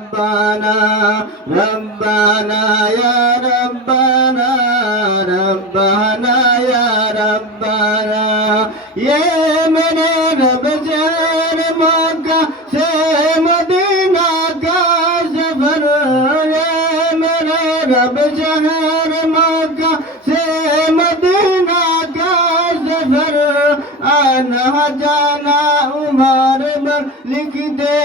ربنا ربنا يا ربنا ربنا يا ربنا ये मेरे रब शहर मक्का से मदीना का सफर ये मेरे रब शहर मक्का से मदीना का सफर आना जाना उमर पर लिख दे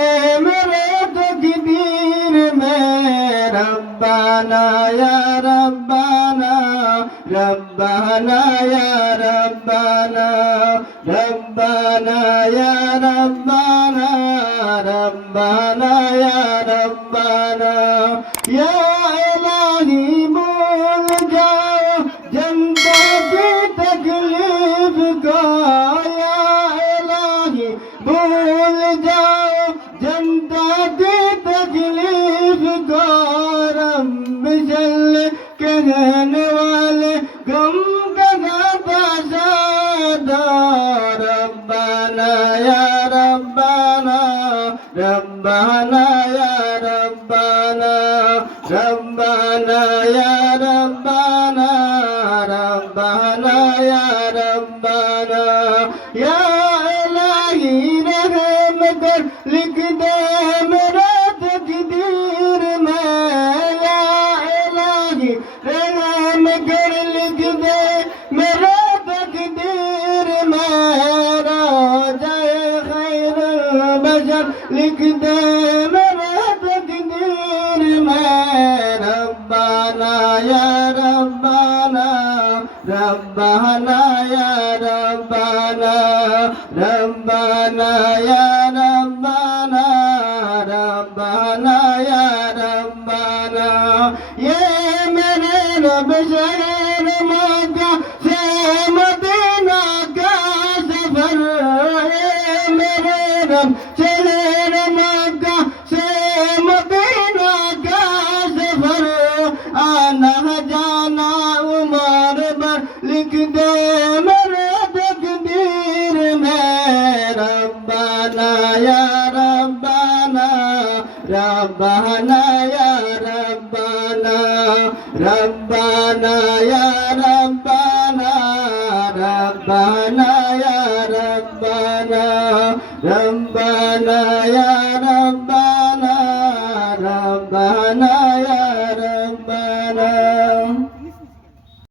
मेरे तकदीर में रब्बाना या रब्बाना रब्बाना या रब्बाना रब्बाना या रब्बाना रब्बाना या रब्बाना या इलाही भूल जाओ जनता की तकलीफ को या इलाही भूल जाओ जनता की तकलीफ को रब जल कहने वाले गम का गाता सादा रब्बाना या रब्बाना रब्बाना या रब्बाना रब्बाना या रब्बाना रब्बाना या रब्बाना या इलाही रहम कर लिख दे मेरा तकदीर में या इलाही रहम कर लिख दे मेरा तकदीर में रोज़ाए खैरुल बशर लिख दे मेरा तकदीर में रब्बाना या रब्बाना रब्बाना या रब्बाना रब्बाना या रब्बाना रब्बाना या रब्बाना ये मेरे रब शहर मक्का से मदीना का सफर ये मेरे रब शहर मक्का से मदीना का सफर आना जाना उमर पर लिख दे मेरे तकदीर में रब्बाना या रब्बाना रब्बाना या रब्बाना रब्बाना या रब्बाना रब्बाना या रब्बाना रब्बाना या रब्बाना रब्बाना या रब्बाना